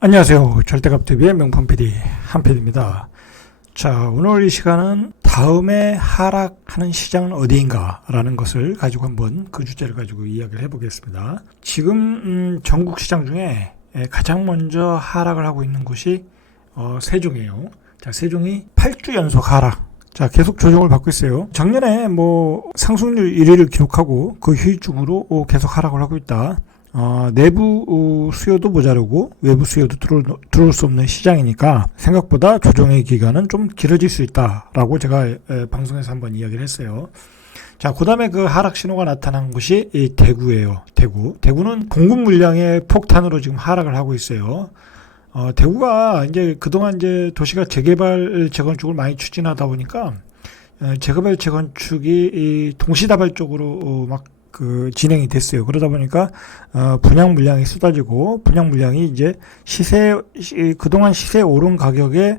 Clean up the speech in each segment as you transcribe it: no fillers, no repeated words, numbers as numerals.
안녕하세요. 절대값TV의 명품 PD 한PD입니다. 자, 오늘 이 시간은 다음에 하락하는 시장은 어디인가 라는 것을 가지고 한번 그 주제를 가지고 이야기를 해보겠습니다. 지금 전국 시장 중에 가장 먼저 하락을 하고 있는 곳이 세종이에요. 자, 세종이 8주 연속 하락. 자, 계속 조정을 받고 있어요. 작년에 상승률 1위를 기록하고 그 휴일중으로 계속 하락을 하고 있다. 내부 수요도 모자르고 외부 수요도 들어올 수 없는 시장이니까 생각보다 조정의 기간은 좀 길어질 수 있다라고 제가 방송에서 한번 이야기를 했어요. 자, 그 다음에 그 하락 신호가 나타난 곳이 이 대구예요. 대구는 공급 물량의 폭탄으로 지금 하락을 하고 있어요. 대구가 이제 그동안 이제 도시가 재개발 재건축을 많이 추진하다 보니까 재개발 재건축이 동시다발적으로 진행이 됐어요. 그러다 보니까 분양 물량이 쏟아지고 분양 물량이 이제 그동안 시세 오른 가격에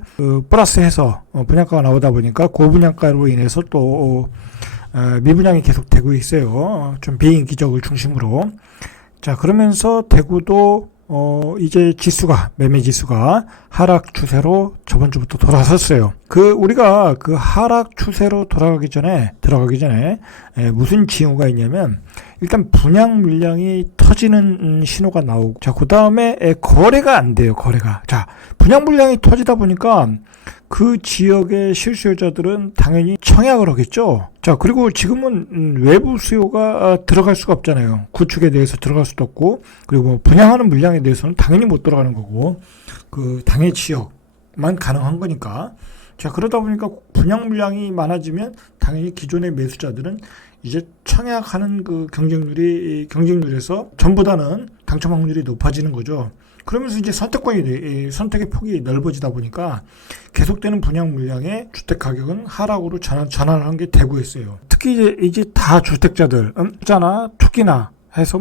플러스해서 분양가가 나오다 보니까 고분양가로 인해서 또 미분양이 계속되고 있어요. 좀 비인기적을 중심으로. 자, 그러면서 대구도 이제 매매 지수가 하락 추세로 저번 주부터 돌아섰어요. 우리가 그 하락 추세로 들어가기 전에 무슨 징후가 있냐면, 일단 분양 물량이 터지는 신호가 나오고, 자, 그 다음에 거래가 안 돼요, 거래가. 자, 분양 물량이 터지다 보니까 그 지역의 실수요자들은 당연히 청약을 하겠죠. 자, 그리고 지금은 외부 수요가 들어갈 수가 없잖아요. 구축에 대해서 들어갈 수도 없고, 그리고 분양하는 물량에 대해서는 당연히 못 들어가는 거고, 그 당해 지역만 가능한 거니까. 자, 그러다 보니까 분양 물량이 많아지면 당연히 기존의 매수자들은 이제 청약하는 그 경쟁률에서 전보다는 당첨 확률이 높아지는 거죠. 그러면서 이제 선택의 폭이 넓어지다 보니까 계속되는 분양 물량의 주택 가격은 하락으로 전환한 게 되고 있어요. 특히 이제 다 주택자들, 투기나 해서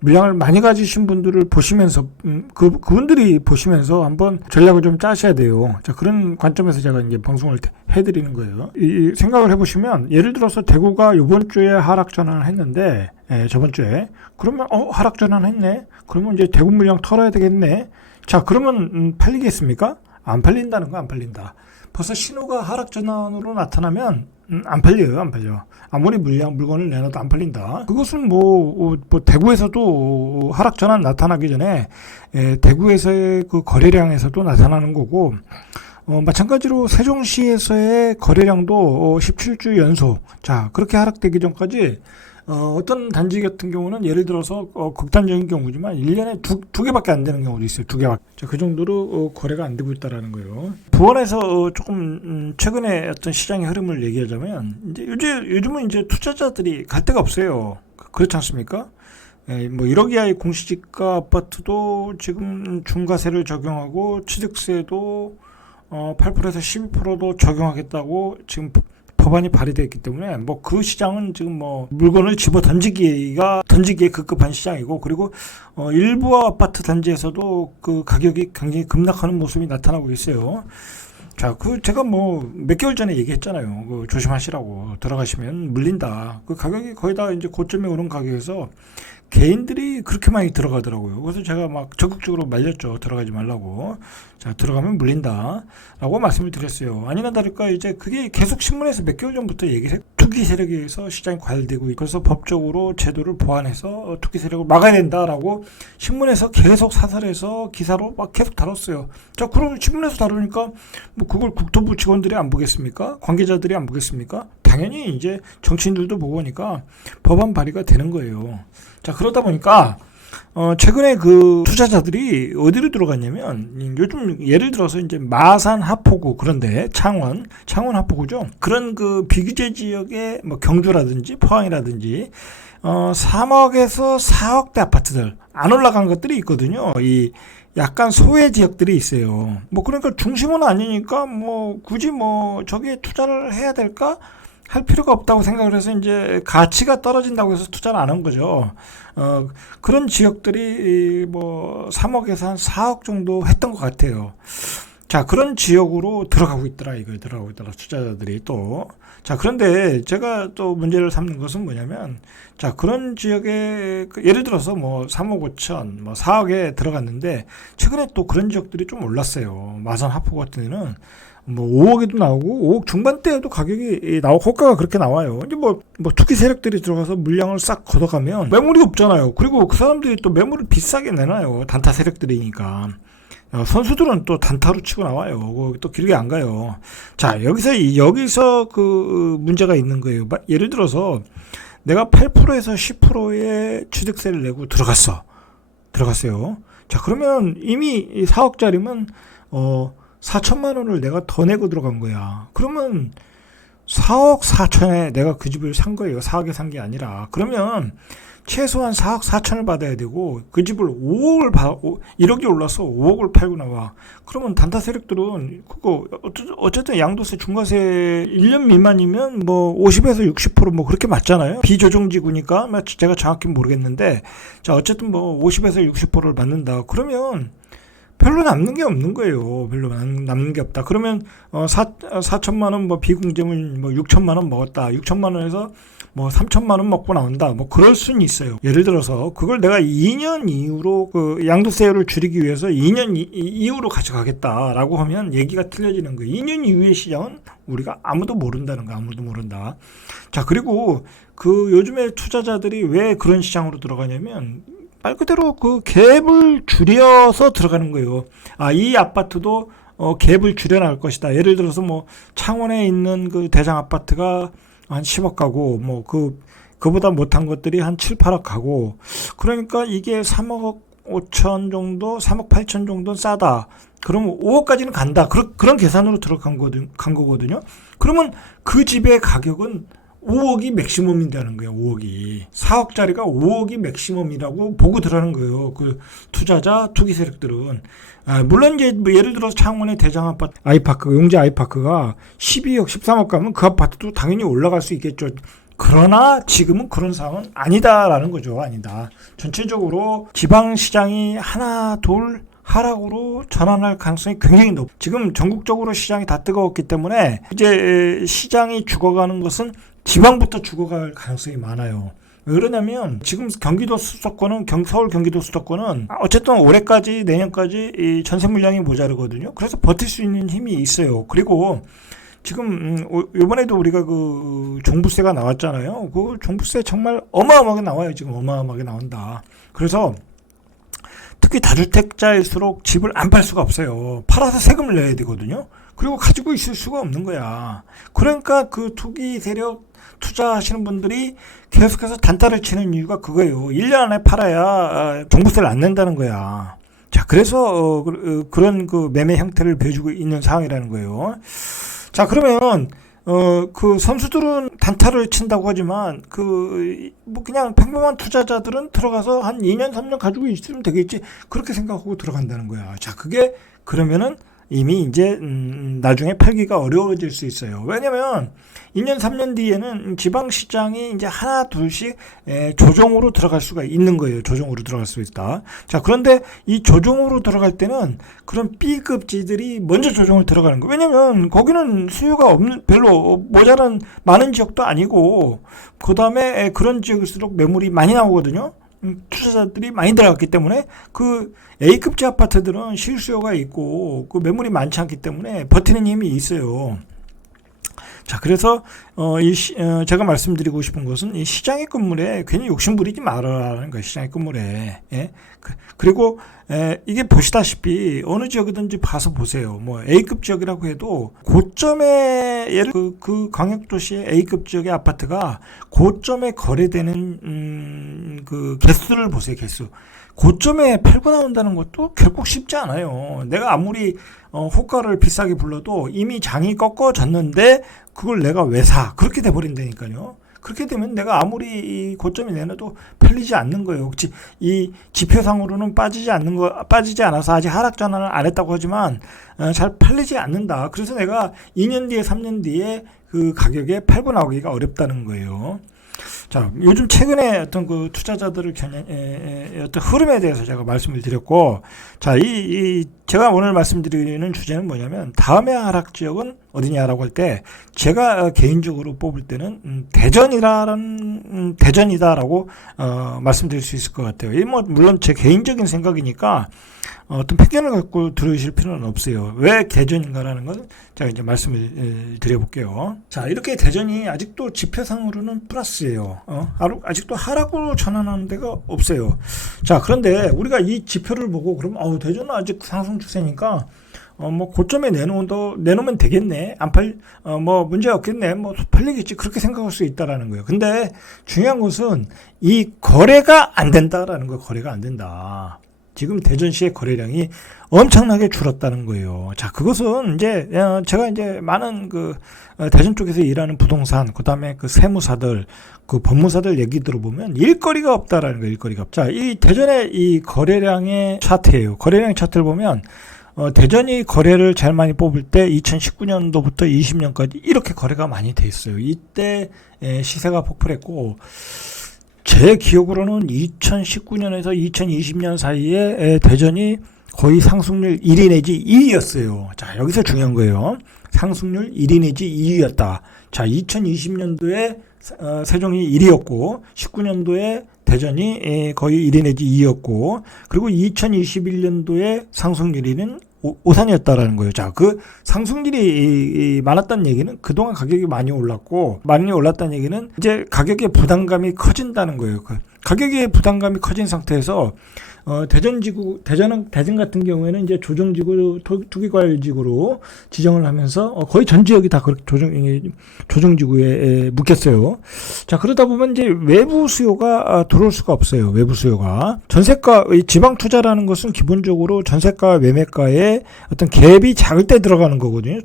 물량을 많이 가지신 분들을 보시면서, 그분들이 보시면서 한번 전략을 좀 짜셔야 돼요. 자, 그런 관점에서 제가 이제 방송을 해드리는 거예요. 이 생각을 해보시면, 예를 들어서 대구가 이번 주에 하락 전환을 했는데, 저번 주에. 그러면, 하락 전환했네? 그러면 이제 대구 물량 털어야 되겠네? 자, 그러면, 팔리겠습니까? 안 팔린다는 거 안 팔린다. 벌써 신호가 하락 전환으로 나타나면, 안 팔려요, 안 팔려. 아무리 물건을 내놔도 안 팔린다. 그것은 대구에서도 하락 전환 나타나기 전에, 대구에서의 그 거래량에서도 나타나는 거고, 마찬가지로 세종시에서의 거래량도 17주 연속. 자, 그렇게 하락되기 전까지, 어떤 단지 같은 경우는 예를 들어서 극단적인 경우지만 1년에 두 개밖에 안 되는 경우도 있어요. 2개밖에. 자, 그 정도로 거래가 안 되고 있다라는 거예요. 부원에서 조금 최근에 어떤 시장의 흐름을 얘기하자면, 이제 요즘은 이제 투자자들이 갈 데가 없어요. 그렇지 않습니까? 1억 이하의 공시지가 아파트도 지금 중과세를 적용하고 취득세도 8%에서 12%도 적용하겠다고 지금 법안이 발의되어 있기 때문에 그 시장은 지금 물건을 집어 던지기에 급급한 시장이고, 그리고 일부 아파트 단지에서도 그 가격이 굉장히 급락하는 모습이 나타나고 있어요. 자, 제가 몇 개월 전에 얘기했잖아요. 조심하시라고. 들어가시면 물린다. 그 가격이 거의 다 이제 고점에 오른 가격에서 개인들이 그렇게 많이 들어가더라고요. 그래서 제가 적극적으로 말렸죠. 들어가지 말라고. 자, 들어가면 물린다. 라고 말씀을 드렸어요. 아니나 다를까 이제 그게 계속 신문에서 몇 개월 전부터 얘기를 투기 세력에 의해서 시장이 과열되고 있고, 그래서 법적으로 제도를 보완해서 투기 세력을 막아야 된다라고 신문에서 계속 사설에서 기사로 계속 다뤘어요. 자, 그럼 신문에서 다루니까 그걸 국토부 직원들이 안 보겠습니까? 관계자들이 안 보겠습니까? 당연히 이제 정치인들도 보고 보니까 법안 발의가 되는 거예요. 자, 그러다 보니까 최근에 그 투자자들이 어디로 들어갔냐면, 요즘 예를 들어서 이제 마산 하포구, 그런데 창원 하포구죠. 그런 그 비규제 지역의 경주라든지 포항이라든지 3억에서 4억대 아파트들 안 올라간 것들이 있거든요. 이 약간 소외 지역들이 있어요. 그러니까 중심은 아니니까 굳이 저기에 투자를 해야 될까? 할 필요가 없다고 생각을 해서 이제 가치가 떨어진다고 해서 투자를 안 한 거죠. 그런 지역들이 3억에서 한 4억 정도 했던 것 같아요. 자, 그런 지역으로 들어가고 있더라, 투자자들이 또. 자, 그런데 제가 또 문제를 삼는 것은 뭐냐면, 자, 그런 지역에, 예를 들어서 뭐 3억 5천, 뭐 4억에 들어갔는데, 최근에 또 그런 지역들이 좀 올랐어요. 마산 하포 같은 데는 뭐 5억에도 나오고, 5억 중반대에도 가격이 호가가 그렇게 나와요. 이제 뭐 투기 세력들이 들어가서 물량을 싹 걷어가면 매물이 없잖아요. 그리고 그 사람들이 또 매물을 비싸게 내놔요. 단타 세력들이니까. 선수들은 또 단타로 치고 나와요. 또 길게 안 가요. 자, 여기서 그 문제가 있는 거예요. 예를 들어서 내가 8%에서 10%의 취득세를 내고 들어갔어요. 자, 그러면 이미 4억짜리면 4천만 원을 내가 더 내고 들어간 거야. 그러면 4억 4천에 내가 그 집을 산 거예요. 4억에 산 게 아니라. 그러면 최소한 4억 4천을 받아야 되고 그 집을 1억이 올라서 5억을 팔고 나와. 그러면 단타 세력들은 그거 어쨌든 양도세 중과세 1년 미만이면 뭐 50에서 60% 그렇게 맞잖아요. 비조정지구니까 제가 정확히 모르겠는데, 자, 어쨌든 뭐 50에서 60%를 받는다. 그러면 별로 남는 게 없는 거예요. 별로 남는 게 없다. 그러면 4천만 원 뭐 비공제물 뭐 6천만 원 먹었다. 6천만 원에서 뭐 3천만 원 먹고 나온다. 뭐 그럴 수는 있어요. 예를 들어서 그걸 내가 2년 이후로 그 양도세율을 줄이기 위해서 2년 이후로 가져가겠다라고 하면 얘기가 틀려지는 거예요. 2년 이후의 시장은 우리가 아무도 모른다는 거. 아무도 모른다. 자, 그리고 그 요즘에 투자자들이 왜 그런 시장으로 들어가냐면 말 그대로 그 갭을 줄여서 들어가는 거예요. 아, 이 아파트도 갭을 줄여나갈 것이다. 예를 들어서 뭐 창원에 있는 그 대장 아파트가 한 10억 가고 뭐 그보다 못한 것들이 한 7, 8억 가고, 그러니까 이게 3억 5천 정도, 3억 8천 정도는 싸다. 그러면 5억까지는 간다. 그런 계산으로 들어간 거거든요. 그러면 그 집의 가격은 5억이 맥시멈인다는 거예요. 5억이. 4억짜리가 5억이 맥시멈이라고 보고 들어가는 거예요. 그 투기 세력들은. 물론 이제 뭐 예를 들어서 창원의 대장 아파트, 용재 아이파크가 12억, 13억 가면 그 아파트도 당연히 올라갈 수 있겠죠. 그러나 지금은 그런 상황은 아니다라는 거죠. 아니다. 전체적으로 지방시장이 하나, 둘, 하락으로 전환할 가능성이 굉장히 높고, 지금 전국적으로 시장이 다 뜨거웠기 때문에 이제 시장이 죽어가는 것은 지방부터 죽어갈 가능성이 많아요. 왜 그러냐면 지금 서울 경기도 수도권은 어쨌든 올해까지 내년까지 이 전세 물량이 모자르거든요. 그래서 버틸 수 있는 힘이 있어요. 그리고 지금 이번에도 우리가 그 종부세가 나왔잖아요. 그 종부세 정말 어마어마하게 나와요. 지금 어마어마하게 나온다. 그래서 특히 다주택자일수록 집을 안 팔 수가 없어요. 팔아서 세금을 내야 되거든요. 그리고 가지고 있을 수가 없는 거야. 그러니까 그 투기 세력 투자하시는 분들이 계속해서 단타를 치는 이유가 그거예요. 1년 안에 팔아야 종부세를 안 낸다는 거야. 자, 그래서 그런 그 매매 형태를 보여주고 있는 상황이라는 거예요. 자, 그러면 그 선수들은 단타를 친다고 하지만 뭐 그냥 평범한 투자자들은 들어가서 한 2년 3년 가지고 있으면 되겠지, 그렇게 생각하고 들어간다는 거야. 자, 그게 그러면은 이미 이제 나중에 팔기가 어려워질 수 있어요. 왜냐면 2년 3년 뒤에는 지방시장이 이제 하나 둘씩 조정으로 들어갈 수가 있는 거예요. 조정으로 들어갈 수 있다. 자, 그런데 이 조정으로 들어갈 때는 그런 B급지들이 먼저 조정을 들어가는 거예요. 왜냐면 거기는 수요가 별로 모자란 많은 지역도 아니고, 그 다음에 그런 지역일수록 매물이 많이 나오거든요. 투자자들이 많이 들어갔기 때문에 그 A급지 아파트들은 실수요가 있고 그 매물이 많지 않기 때문에 버티는 힘이 있어요. 자, 그래서 제가 말씀드리고 싶은 것은 이 시장의 건물에 괜히 욕심 부리지 말아라는 거예요. 시장의 건물에. 예? 그리고 이게 보시다시피 어느 지역이든지 봐서 보세요. 뭐 A급 지역이라고 해도 고점에, 예를 그 광역도시의 A급 지역의 아파트가 고점에 거래되는 그 개수를 보세요. 개수. 고점에 팔고 나온다는 것도 결국 쉽지 않아요. 내가 아무리 호가를 비싸게 불러도 이미 장이 꺾어졌는데 그걸 내가 왜 사? 그렇게 돼버린다니까요. 그렇게 되면 내가 아무리 고점이 내놔도 팔리지 않는 거예요. 이 지표상으로는 빠지지 않아서 아직 하락 전환을 안 했다고 하지만 잘 팔리지 않는다. 그래서 내가 2년 뒤에 3년 뒤에 그 가격에 팔고 나오기가 어렵다는 거예요. 자, 요즘 최근에 어떤 그 투자자들을 어떤 흐름에 대해서 제가 말씀을 드렸고, 자, 이 제가 오늘 말씀드리는 주제는 뭐냐면 다음의 하락 지역은 어디냐라고 할 때 제가 개인적으로 뽑을 때는 대전이다라고 말씀드릴 수 있을 것 같아요. 이 뭐 물론 제 개인적인 생각이니까 어떤 편견을 갖고 들으실 필요는 없어요. 왜 대전인가라는 건 제가 이제 말씀을 드려볼게요. 자, 이렇게 대전이 아직도 지표상으로는 플러스예요. 아직도 하락으로 전환하는 데가 없어요. 자, 그런데 우리가 이 지표를 보고 그럼 대전은 아직 상승 추세니까 뭐 고점에 내놓으면 되겠네. 뭐 문제 없겠네. 뭐 팔리겠지. 그렇게 생각할 수 있다라는 거예요. 근데 중요한 것은 이 거래가 안 된다라는 거예요. 거래가 안 된다. 지금 대전시의 거래량이 엄청나게 줄었다는 거예요. 자, 그것은 이제 제가 이제 많은 대전 쪽에서 일하는 부동산, 그다음에 세무사들, 법무사들 얘기 들어보면 일거리가 없다라는 거예요. 일거리가 없다. 자, 이 대전의 이 거래량의 차트예요. 거래량 차트를 보면 대전이 거래를 제일 많이 뽑을 때 2019년도부터 20년까지 이렇게 거래가 많이 돼 있어요. 이때 시세가 폭발했고, 제 기억으로는 2019년에서 2020년 사이에 대전이 거의 상승률 1위 내지 2위였어요. 자, 여기서 중요한 거예요. 상승률 1위 내지 2위였다. 자, 2020년도에 세종이 1위였고 19년도에 대전이 거의 1위 내지 2위였고, 그리고 2021년도에 상승률 1위는 오산이었다라는 거예요. 자, 그 상승률이 많았다는 얘기는 그동안 가격이 많이 올랐다는 얘기는 이제 가격의 부담감이 커진다는 거예요. 가격의 부담감이 커진 상태에서 대전 같은 경우에는 이제 조정지구, 투기과열지구로 지정을 하면서 거의 전 지역이 다 그렇게 조정지구에 묶였어요. 자, 그러다 보면 이제 외부 수요가 들어올 수가 없어요. 외부 수요가. 전세가, 지방 투자라는 것은 기본적으로 전세가 매매가의 어떤 갭이 작을 때 들어가는 거거든요.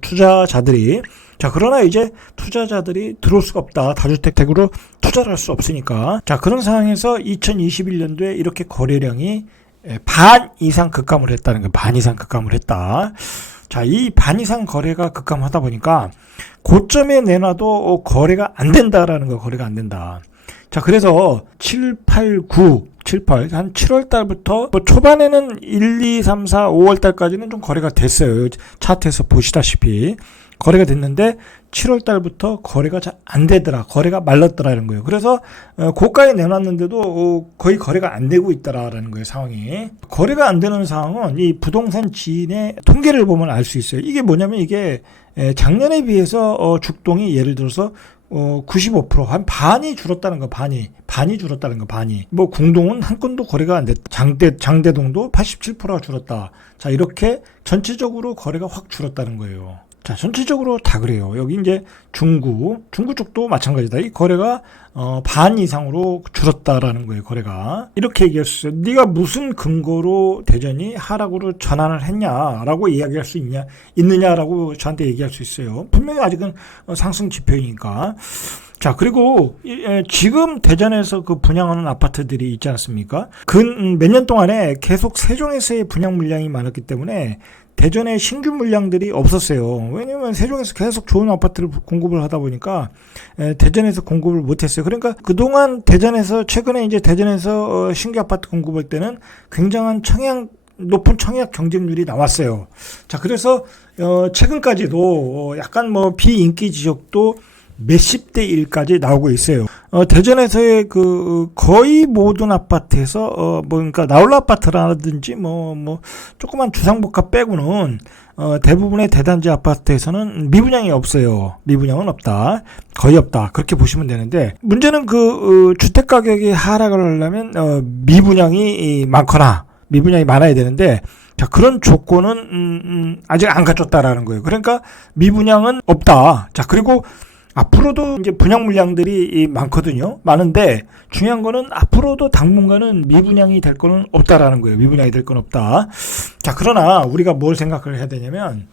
투자자들이. 자, 그러나 이제 투자자들이 들어올 수가 없다. 다주택으로 투자를 할 수 없으니까. 자, 그런 상황에서 2021년도에 이렇게 거래량이 반 이상 급감을 했다는 거예요. 반 이상 급감을 했다. 자, 이 반 이상 거래가 급감하다 보니까 고점에 내놔도 거래가 안 된다라는 거예요. 거래가 안 된다. 자, 그래서 7, 8, 한 7월 달부터 초반에는 1, 2, 3, 4, 5월 달까지는 좀 거래가 됐어요. 차트에서 보시다시피. 거래가 됐는데 7월 달부터 거래가 잘 안 되더라. 거래가 말랐더라는 거예요. 그래서 고가에 내놨는데도 거의 거래가 안 되고 있더라라는 거예요. 상황이. 거래가 안 되는 상황은 이 부동산 지인의 통계를 보면 알 수 있어요. 이게 뭐냐면 이게 작년에 비해서 죽동이 예를 들어서 95% 한 반이 줄었다는 거. 반이 줄었다는 거. 반이. 뭐 궁동은 한 건도 거래가 안 됐다. 장대동도 87%가 줄었다. 자, 이렇게 전체적으로 거래가 확 줄었다는 거예요. 자, 전체적으로 다 그래요. 여기 이제 중구 쪽도 마찬가지다. 이 거래가 반 이상으로 줄었다라는 거예요. 거래가. 이렇게 얘기할 수 있어요. 네가 무슨 근거로 대전이 하락으로 전환을 했냐라고 이야기할 수 있느냐라고 저한테 얘기할 수 있어요. 분명히 아직은 상승 지표이니까. 자, 그리고 지금 대전에서 분양하는 아파트들이 있지 않습니까? 몇 년 동안에 계속 세종에서의 분양 물량이 많았기 때문에 대전에 신규 물량들이 없었어요. 왜냐면 세종에서 계속 좋은 아파트를 공급을 하다 보니까 대전에서 공급을 못했어요. 그러니까 그동안 최근에 이제 대전에서 신규 아파트 공급할 때는 굉장한 높은 청약 경쟁률이 나왔어요. 자, 그래서 최근까지도 약간 비인기 지역도 몇십 대 1까지 나오고 있어요. 대전에서의 거의 모든 아파트에서 그러니까 나홀로 아파트라든지 조그만 주상복합 빼고는 대부분의 대단지 아파트에서는 미분양이 없어요. 미분양은 없다. 거의 없다. 그렇게 보시면 되는데, 문제는 주택 가격이 하락을 하려면 미분양이 많아야 되는데, 자, 그런 조건은 아직 안 갖췄다라는 거예요. 그러니까 미분양은 없다. 자, 그리고 앞으로도 이제 분양 물량들이 많거든요. 많은데 중요한 거는 앞으로도 당분간은 미분양이 될 거는 없다라는 거예요. 미분양이 될 건 없다. 자, 그러나 우리가 뭘 생각을 해야 되냐면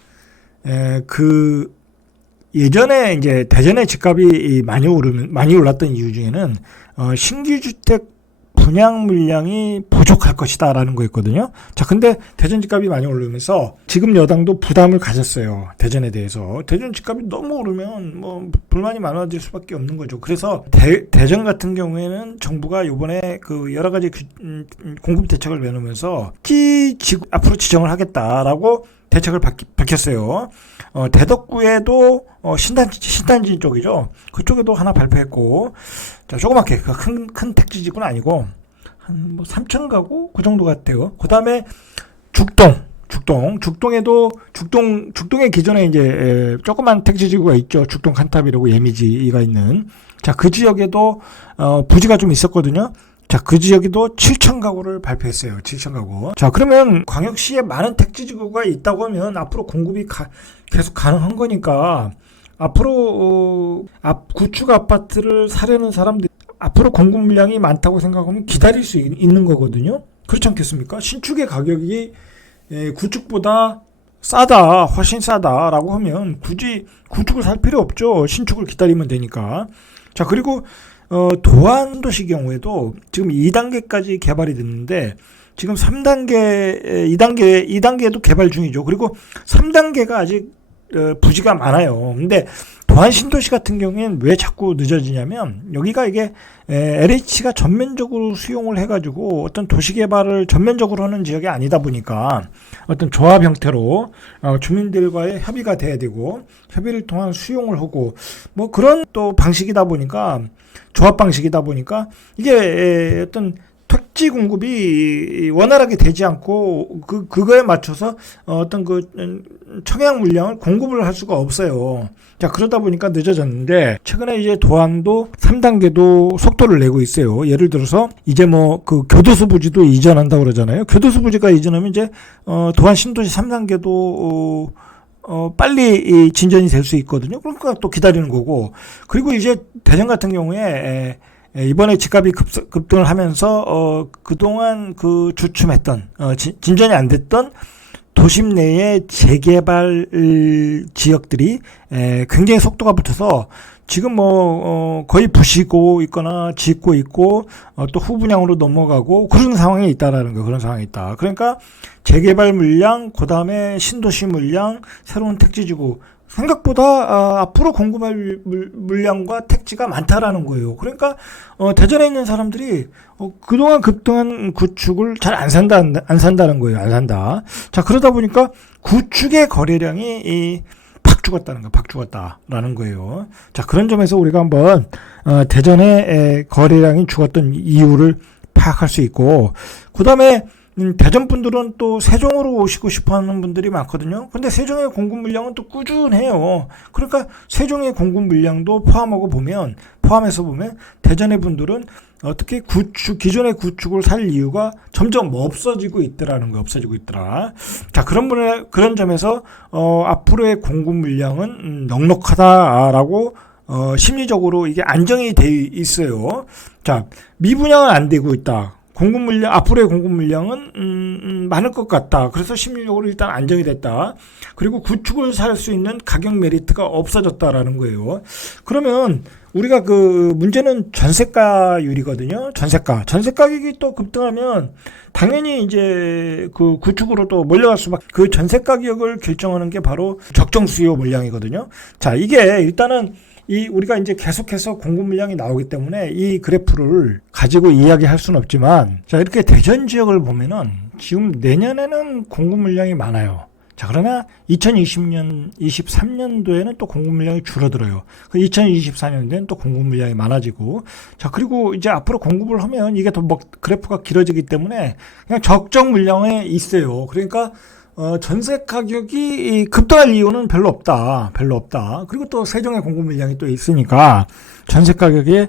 예전에 이제 대전의 집값이 많이 올랐던 이유 중에는 신규 주택 분양 물량이 부족할 것이다 라는 거였거든요. 자, 근데 대전 집값이 많이 오르면서 지금 여당도 부담을 가졌어요. 대전에 대해서. 대전 집값이 너무 오르면 뭐 불만이 많아질 수밖에 없는 거죠. 그래서 대전 같은 경우에는 정부가 이번에 그 여러 가지 공급 대책을 내놓으면서 앞으로 지정을 하겠다라고 대책을 밝혔어요. 대덕구에도 신단지 쪽이죠. 그쪽에도 하나 발표했고, 자, 조그맣게 큰 택지지구는 아니고 한 뭐 3천 가구 그 정도 같아요. 그 다음에 죽동에도 죽동에 기존에 이제 조그만 택지지구가 있죠. 죽동 칸탑이라고 예미지가 있는. 자, 그 지역에도 부지가 좀 있었거든요. 자, 그 지역에도 7천 가구를 발표했어요. 7천 가구. 자, 그러면 광역시에 많은 택지지구가 있다고 하면 앞으로 공급이 계속 가능한 거니까 앞으로 구축 아파트를 사려는 사람들이 앞으로 공급 물량이 많다고 생각하면 기다릴 수 있는 거거든요. 그렇지 않겠습니까? 신축의 가격이 구축보다 싸다, 훨씬 싸다라고 하면 굳이 구축을 살 필요 없죠. 신축을 기다리면 되니까. 자, 그리고 도안도시 경우에도 지금 2단계까지 개발이 됐는데 지금 3단계, 2단계도 개발 중이죠. 그리고 3단계가 아직 부지가 많아요. 근데 도안 신도시 같은 경우에는 왜 자꾸 늦어지냐면 여기가 이게 LH가 전면적으로 수용을 해가지고 어떤 도시 개발을 전면적으로 하는 지역이 아니다 보니까 어떤 조합 형태로 주민들과의 협의가 돼야 되고 협의를 통한 수용을 하고 뭐 그런 또 방식이다 보니까 조합 방식이다 보니까 이게 어떤 택지 공급이 원활하게 되지 않고 그거에 맞춰서 어떤 그 청약 물량을 공급을 할 수가 없어요. 자, 그러다 보니까 늦어졌는데 최근에 이제 도안도 3단계도 속도를 내고 있어요. 예를 들어서 이제 뭐 그 교도소 부지도 이전한다고 그러잖아요. 교도소 부지가 이전하면 이제 도안 신도시 3단계도 빨리 진전이 될 수 있거든요. 그러니까 또 기다리는 거고. 그리고 이제 대전 같은 경우에 이번에 집값이 급등을 하면서 그동안 그 주춤했던 진전이 안 됐던 도심 내의 재개발 지역들이 굉장히 속도가 붙어서 지금 뭐 거의 부시고 있거나 짓고 있고 또 후분양으로 넘어가고 그런 상황이 있다라는 거. 그런 상황이 있다. 그러니까 재개발 물량, 그다음에 신도시 물량, 새로운 택지지구 생각보다 앞으로 공급할 물량과 택지가 많다라는 거예요. 그러니까 대전에 있는 사람들이 그동안 급등한 구축을 잘 안 산다는 거예요. 안 산다. 자, 그러다 보니까 구축의 거래량이 팍 죽었다는 거, 팍 죽었다라는 거예요. 자, 그런 점에서 우리가 한번 대전의 거래량이 죽었던 이유를 파악할 수 있고, 그 다음에 대전 분들은 또 세종으로 오시고 싶어 하는 분들이 많거든요. 근데 세종의 공급 물량은 또 꾸준해요. 그러니까 세종의 공급 물량도 포함해서 보면 대전의 분들은 어떻게 기존의 구축을 살 이유가 점점 없어지고 있더라는 거, 없어지고 있더라. 자, 그런 점에서, 앞으로의 공급 물량은 넉넉하다라고, 심리적으로 이게 안정이 돼 있어요. 자, 미분양은 안 되고 있다. 앞으로의 공급 물량은 많을 것 같다. 그래서 심리적으로 일단 안정이 됐다. 그리고 구축을 살 수 있는 가격 메리트가 없어졌다라는 거예요. 그러면 우리가 문제는 전세가율이거든요. 전세가 가격이 또 급등하면 당연히 이제 그 구축으로 또 몰려갈 수밖에. 그 전세 가격을 결정하는 게 바로 적정 수요 물량이거든요. 자, 이게 일단은 우리가 이제 계속해서 공급 물량이 나오기 때문에 이 그래프를 가지고 이야기할 수는 없지만, 자, 이렇게 대전 지역을 보면은 지금 내년에는 공급 물량이 많아요. 자, 그러나 23년도에는 또 공급 물량이 줄어들어요. 2024년도에는 또 공급 물량이 많아지고, 자, 그리고 이제 앞으로 공급을 하면 이게 더 그래프가 길어지기 때문에 그냥 적정 물량에 있어요. 그러니까 전세 가격이 급등할 이유는 별로 없다. 그리고 또 세종의 공급 물량이 또 있으니까 전세 가격의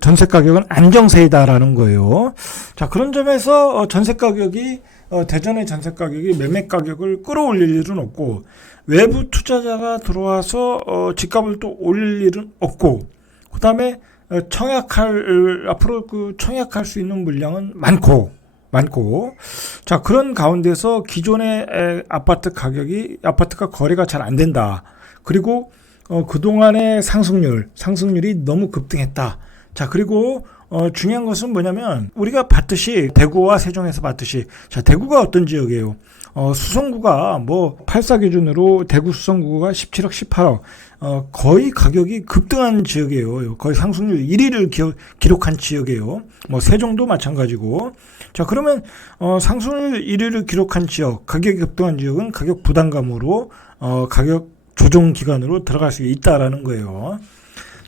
전세 가격은 안정세이다라는 거예요. 자, 그런 점에서 전세 가격이 대전의 전세 가격이 매매 가격을 끌어올릴 일은 없고, 외부 투자자가 들어와서 집값을 또 올릴 일은 없고, 그다음에 앞으로 청약할 수 있는 물량은 많고, 자, 그런 가운데서 기존의 아파트가 거래가 잘 안 된다. 그리고 그동안의 상승률이 너무 급등했다. 자, 그리고 중요한 것은 뭐냐면 우리가 봤듯이 대구와 세종에서 봤듯이 자 대구가 어떤 지역이에요? 수성구가 뭐 8사 기준으로 대구 수성구가 17억 18억 거의 가격이 급등한 지역이에요. 거의 상승률 1위를 기록한 지역이에요. 뭐 세종도 마찬가지고. 자 그러면 상승률 1위를 기록한 지역, 가격이 급등한 지역은 가격 부담감으로 가격 조정 기간으로 들어갈 수 있다라는 거예요.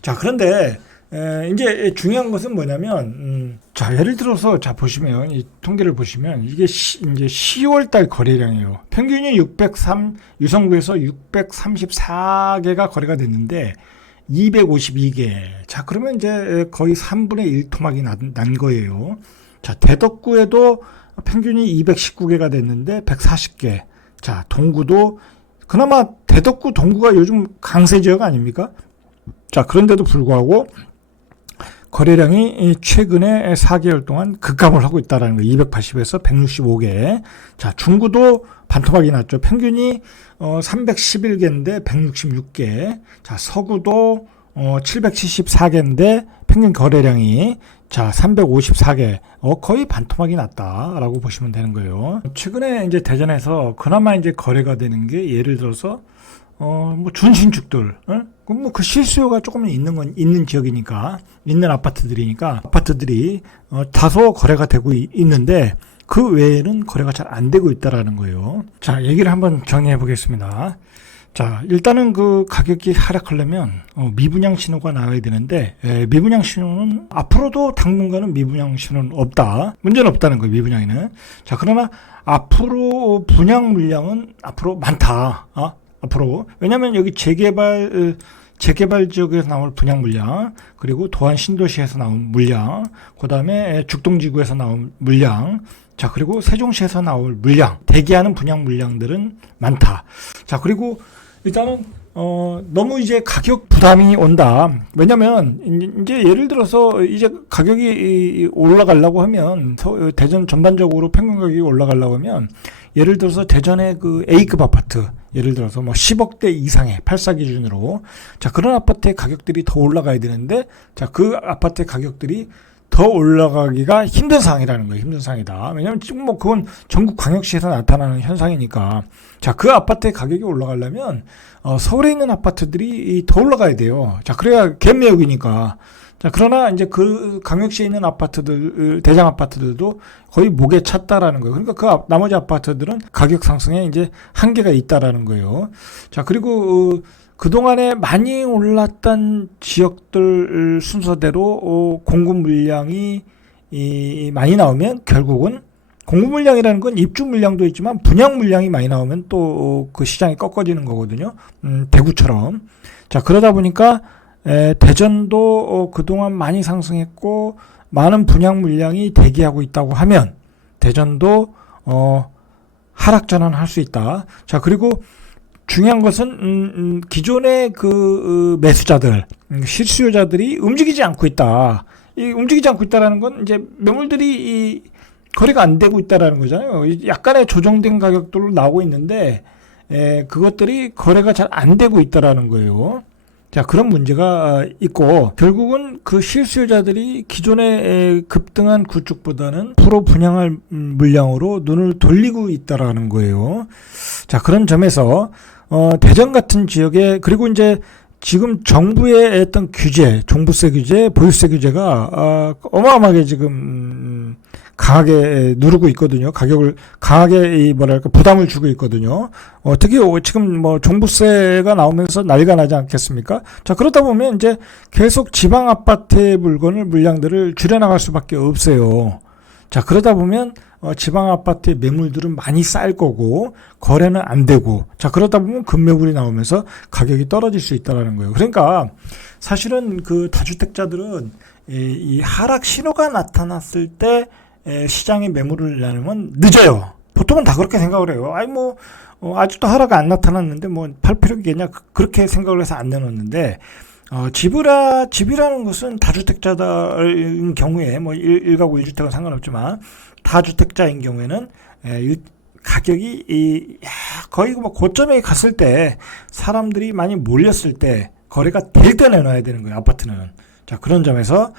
자 그런데 이제 중요한 것은 뭐냐면 자 예를 들어서 자 보시면 이 통계를 보시면 이게 이제 10월 달 거래량이에요. 평균이 603 유성구에서 634개가 거래가 됐는데 252개. 자 그러면 이제 거의 3분의 1 토막이 난 거예요. 자 대덕구에도 평균이 219개가 됐는데 140개. 자 동구도 그나마 대덕구 동구가 요즘 강세 지역 아닙니까? 자 그런데도 불구하고 거래량이 최근에 4개월 동안 급감을 하고 있다는 거예요. 280에서 165개. 자, 중구도 반토막이 났죠. 평균이 311개인데 166개. 자, 서구도 774개인데 평균 거래량이 자 354개. 거의 반토막이 났다라고 보시면 되는 거예요. 최근에 이제 대전에서 그나마 이제 거래가 되는 게 예를 들어서 뭐 준신축들, 뭐 그 실수요가 조금 있는 지역이니까, 있는 아파트들이니까, 아파트들이 다소 거래가 되고 있는데, 그 외에는 거래가 잘 안 되고 있다라는 거예요. 자, 얘기를 한번 정리해 보겠습니다. 자, 일단은 그 가격이 하락하려면, 미분양 신호가 나와야 되는데, 미분양 신호는 앞으로도 당분간은 미분양 신호는 없다. 문제는 없다는 거예요, 미분양에는. 자, 그러나 앞으로 분양 물량은 앞으로 많다. 앞으로. 왜냐면 여기 재개발 지역에서 나올 분양 물량, 그리고 도안 신도시에서 나온 물량, 그 다음에 죽동지구에서 나온 물량, 자, 그리고 세종시에서 나올 물량, 대기하는 분양 물량들은 많다. 자, 그리고 일단은, 너무 이제 가격 부담이 온다. 왜냐면, 이제 예를 들어서 이제 가격이 올라가려고 하면, 대전 전반적으로 평균 가격이 올라가려고 하면, 예를 들어서 대전의 그 A급 아파트, 예를 들어서 뭐 10억대 이상의 8사 기준으로, 자, 그런 아파트의 가격들이 더 올라가야 되는데, 자, 그 아파트의 가격들이 더 올라가기가 힘든 상황이라는 거예요. 힘든 상황이다. 왜냐면 지금 뭐 그건 전국 광역시에서 나타나는 현상이니까. 자, 그 아파트의 가격이 올라가려면 서울에 있는 아파트들이 더 올라가야 돼요. 자, 그래야 갭매역이니까. 자, 그러나 이제 그 강역시에 있는 아파트들, 대장 아파트들도 거의 목에 찼다라는 거예요. 그러니까 그 나머지 아파트들은 가격 상승에 이제 한계가 있다라는 거예요. 자, 그리고 그동안에 많이 올랐던 지역들 순서대로 공급 물량이 많이 나오면 결국은 공급 물량이라는 건 입주 물량도 있지만 분양 물량이 많이 나오면 또 그 시장이 꺾어지는 거거든요. 대구처럼. 자, 그러다 보니까 대전도 그동안 많이 상승했고 많은 분양 물량이 대기하고 있다고 하면 대전도 하락 전환할 수 있다. 자, 그리고 중요한 것은 기존의 그 매수자들, 실수요자들이 움직이지 않고 있다. 이 움직이지 않고 있다라는 건 이제 매물들이 거래가 안 되고 있다라는 거잖아요. 약간의 조정된 가격들로 나오고 있는데 그것들이 거래가 잘 안 되고 있다라는 거예요. 자, 그런 문제가 있고 결국은 그 실수요자들이 기존의 급등한 구축보다는 프로 분양할 물량으로 눈을 돌리고 있다라는 거예요. 자, 그런 점에서 대전 같은 지역에 그리고 이제 지금 정부의 어떤 규제, 종부세 규제, 보유세 규제가 어마어마하게 지금 강하게 누르고 있거든요. 가격을 강하게 부담을 주고 있거든요. 특히 지금 뭐 종부세가 나오면서 난리가 나지 않겠습니까? 자, 그러다 보면 이제 계속 지방 아파트의 물량들을 줄여나갈 수밖에 없어요. 자, 그러다 보면 지방 아파트의 매물들은 많이 쌓일 거고 거래는 안 되고, 자, 그러다 보면 급매물이 나오면서 가격이 떨어질 수 있다는 거예요. 그러니까 사실은 그 다주택자들은 이 하락 신호가 나타났을 때 시장에 매물을 내놓으면 늦어요. 보통은 다 그렇게 생각을 해요. 아직도 하락이 안 나타났는데 뭐 팔 필요가 있겠냐, 그렇게 생각을 해서 안 내놓는데, 집이라는 것은 다주택자인 경우에 뭐 1가구 1주택은 상관없지만 다주택자인 경우에는 가격이 거의 뭐 고점에 갔을 때, 사람들이 많이 몰렸을 때, 거래가 될 때 내놔야 되는 거예요, 아파트는. 자, 그런 점에서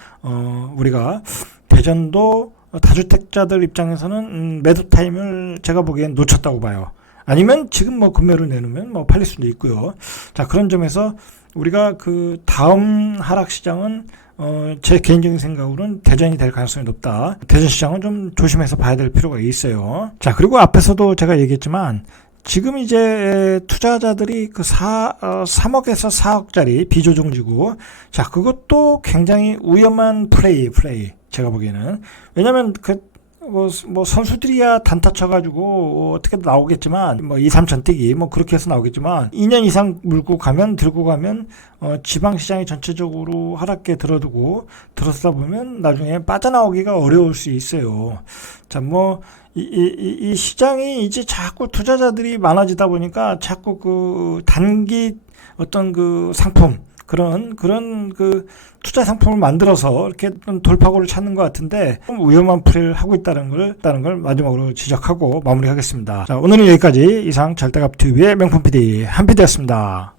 우리가 대전도 다주택자들 입장에서는 매도 타임을 제가 보기엔 놓쳤다고 봐요. 아니면 지금 뭐 금매를 내놓으면 뭐 팔릴 수도 있고요. 자, 그런 점에서 우리가 그 다음 하락 시장은 제 개인적인 생각으로는 대전이 될 가능성이 높다. 대전 시장은 좀 조심해서 봐야 될 필요가 있어요. 자, 그리고 앞에서도 제가 얘기했지만 지금 이제 투자자들이 그 3억에서 4억짜리 비조정지구, 자, 그것도 굉장히 위험한 플레이. 제가 보기에는. 왜냐면 뭐 선수들이야 단타 쳐가지고 어떻게 나오겠지만 뭐 2, 3천 뛰기 뭐 그렇게 해서 나오겠지만 2년 이상 들고 가면 지방시장이 전체적으로 하락기에 들어서다 보면 나중에 빠져나오기가 어려울 수 있어요. 자, 뭐 이 시장이 이제 자꾸 투자자들이 많아지다 보니까 자꾸 그 단기 어떤 그 상품 그런 그 투자 상품을 만들어서 이렇게 돌파구를 찾는 것 같은데 좀 위험한 플레이를 하고 있다는 걸 마지막으로 지적하고 마무리하겠습니다. 자, 오늘은 여기까지. 이상 절대값TV의 명품 PD 한PD였습니다.